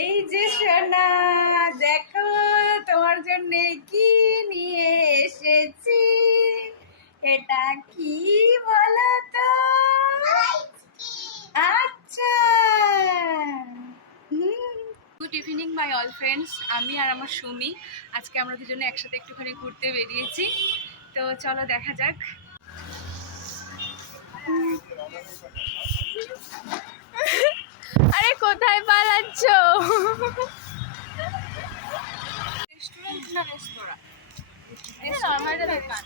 এই যে সোনা, দেখো তোমার জন্য কি নিয়ে এসেছি। এটা কি বলো তো আচ্ছা good evening my all friends আমি আর আমার সুমি। আজকে আমরা দুজনে একসাথে একটুখানি ঘুরতে বেরিয়েছি। তো চলো দেখা যাক আরে কোথায় পালাচ্ছ রেস্টুরেন্ট না রেস্তোরাঁ নর্মাল একটা দোকান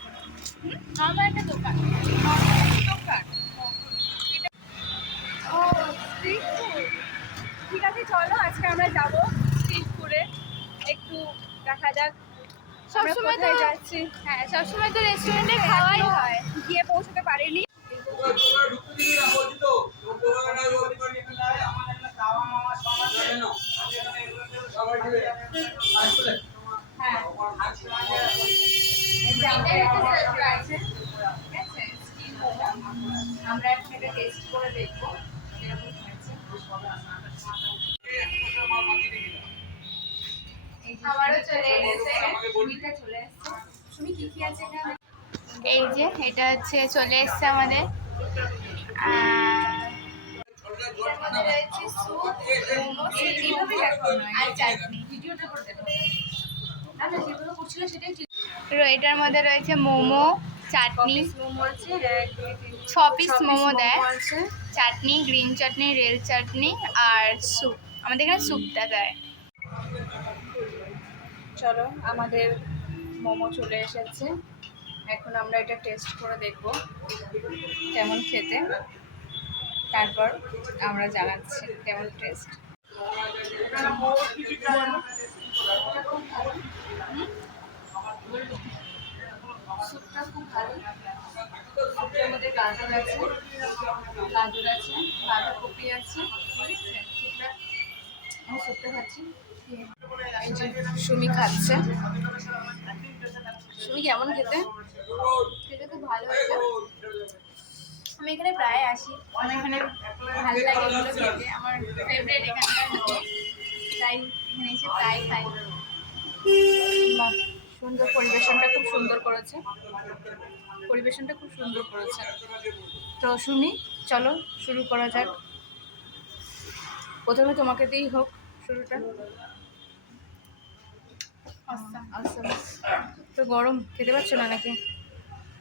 নর্মাল একটা দোকান। দোকান। ও। ঠিক আছে চলো আজকে আমরা যাব স্ট্রিট ফুডে একটু দেখা যাক। আমরা সবসময় তো যাচ্ছি? হ্যাঁ সবসময় তো রেস্টুরেন্টে খাওয়াই হয়। গিয়ে পৌঁছতে পারিনি। হ্যাঁ। এই যে এটা হচ্ছে চলে এসছে আমাদের। এটার মধ্যে রয়েছে মোমো চাটনি। ছ পিস মোমো দেয় চাটনি গ্রিন চাটনি রেল চাটনি আর স্যুপ। আমাদের এখানে স্যুপটা দেয়। চলো, আমাদের মোমো চলে এসেছে। এখন আমরা এটা টেস্ট করে দেখব কেমন খেতে। তারপর আমরা জানাচ্ছি কেমন টেস্ট মধ্যে গাজর আছে গাজর আছে, বাঁধাকপি আছে, ঠিক আছে স্যুপটা আমি স্যুপটা খাচ্ছি এই যে সুমি খাচ্ছে। সুমি, কেমন খেতে? খেতে খুব ভালো হয়েছে। আমি এখানে প্রায় আসি। আমার এখানে ভালো লাগে এগুলো খেতে। আমার ফেভারিট এখানকার তাই এখানে এসে প্রায় খাই। সুন্দর পরিবেশনটা খুব সুন্দর করেছে। পরিবেশনটা খুব সুন্দর করেছে। তো সুমি, চলো শুরু করা যাক। প্রথমে তোমাকে দিয়েই হোক শুরুটা। আচ্ছা। আচ্ছা। তো গরম খেতে পারছ না নাকি?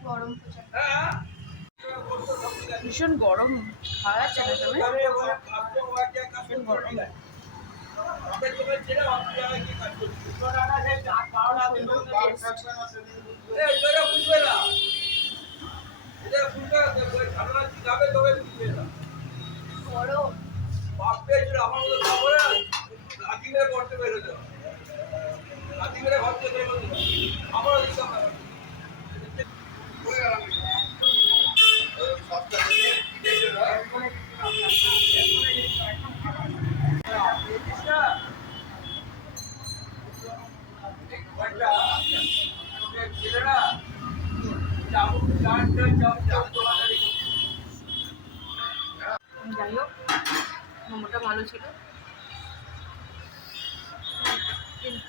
গরম ভীষণ গরম খাওয়া যাচ্ছে না তুমি? ভীষণ গরম। গরম যাই হোক মোমোটা ভালো ছিল কিন্তু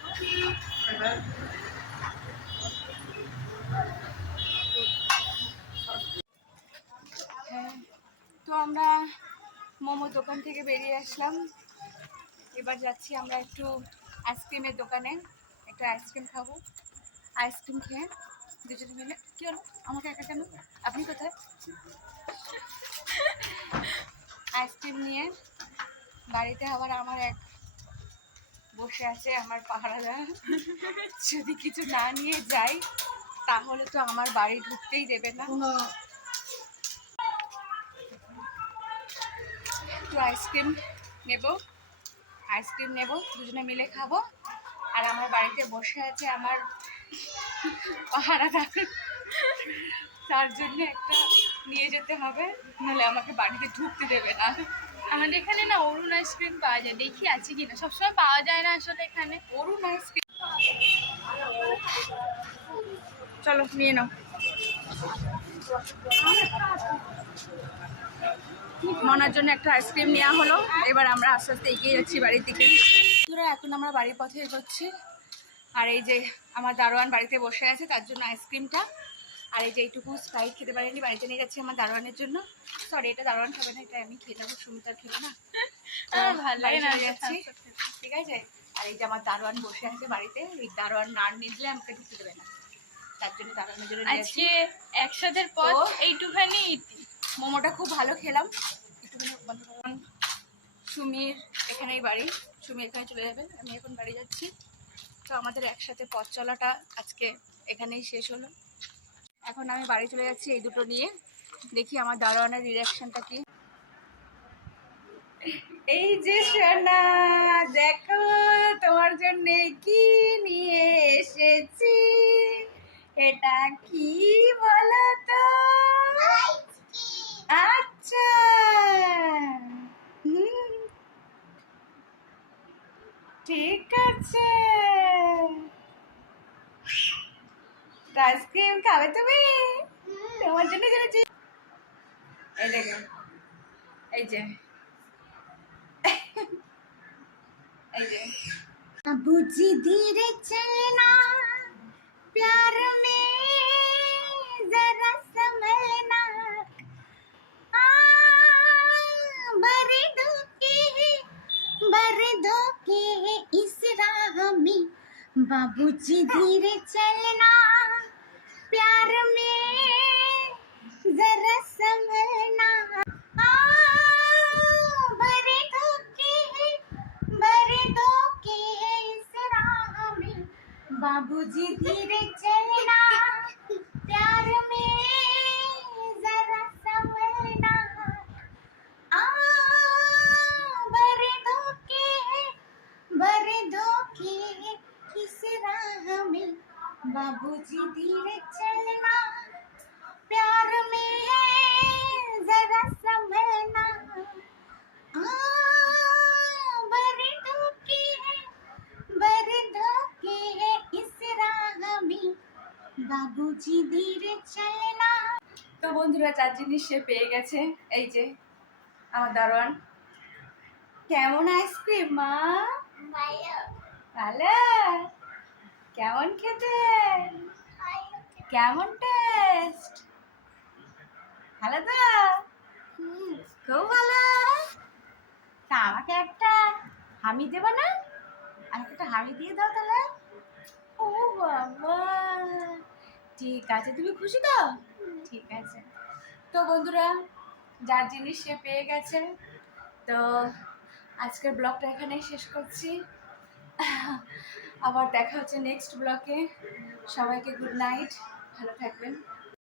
তো আমরা মোমো দোকান থেকে বেরিয়ে আসলাম। এবার যাচ্ছি আমরা একটু আইসক্রিমের দোকানে। একটা আইসক্রিম খাব। আইসক্রিম খেয়ে দুজনে মিলে কী হলো? আমাকে একা কেন? আপনি কোথায়? আইসক্রিম নিয়ে বাড়িতে আবার আমার এক বসে আছে আমার পাহারাদার যদি কিছু না নিয়ে যাই তাহলে তো আমার বাড়ি ঢুকতেই দেবে না। একটু আইসক্রিম নেব। আইসক্রিম নেব দুজনে মিলে খাব। আর আমার বাড়িতে বসে আছে আমার পাহারাদার তার জন্য একটা নিয়ে যেতে হবে নাহলে আমাকে বাড়িতে ঢুকতে দেবে না। আমাদের এখানে না অরুণ আইসক্রিম পাওয়া যায়। দেখি আছে কিনা। সবসময় পাওয়া যায় না আসলে এখানে। অরুণ আইসক্রিম চলো, নিয়ে নাও। মনার জন্য একটা আইসক্রিম নেওয়া হলো। এবার আমরা আস্তে আস্তে এগিয়ে যাচ্ছি বাড়ির দিকে। এখন আমরা বাড়ির পথে এগোচ্ছি। আর এই যে আমার দারোয়ান বাড়িতে বসে আছে তার জন্য আইসক্রিমটা। আর এই যে এইটুকু স্প্রাইট খেতে পারিনি বাড়িতে নিয়ে যাচ্ছি আমার দারোয়ানের জন্য। সরি এটা দারোয়ান খাবে না এটা আমি খেয়ে যাব সুমিতার খেলো না। যাচ্ছি। ঠিক আছে? আর এই যে আমার দারোয়ান বসে আছে বাড়িতে ওই দারোয়ান না নিলে আমাকে ঢুকতে দেবে না। তার জন্য দারোয়ানের জন্য আজকে একসাথের পর এইটুখানি মোমোটা খুব ভালো খেলাম। একটুখানি সুমির এখানেই বাড়ি। সুমি এখানে চলে যাবে। আমি এখন বাড়ি যাচ্ছি। তো আমাদের একসাথে পথ চলাটা আজকে এখানেই শেষ হলো। এখন আমি বাড়ি চলে যাচ্ছি এই দুটো নিয়ে। দেখি আমার দারোয়ানের রিয়াকশনটা কি। এই যে সোনা দেখো তোমার জন্য কি নিয়ে এসেছি। এটা কি বলো তো আচ্ছা হুম। ঠিক আছে আইসক্রিম খাবে তুমি তোমার জন্য জেনেছি এই দেখো এই যে এই যে বুঝি ধীরে চলনা प्यार में बाबूजी धीरे चलना प्यार में जरा संभलना। बड़े बाबूजी धीरे चलना তো বন্ধুরা, চার জিনিস সে পেয়ে গেছে। এই যে, আমার দারোয়ান। কেমন আইসক্রিম, মা? ভালো। কেমন খেতে? কেমন টেস্ট? ভালো তো? খুব ভালো। তা আমাকে একটা হামি দেবো না? আমাকে একটা হামি দিয়ে দাও তাহলে। ও বাবা। ঠিক আছে, তুমি খুশি তো? ঠিক আছে। তো বন্ধুরা, যার জিনিস সে পেয়ে গেছে। তো আজকের ব্লগটা এখানেই শেষ করছি। আবার দেখা হচ্ছে নেক্সট ব্লকে সবাইকে গুড নাইট ভালো থাকবেন।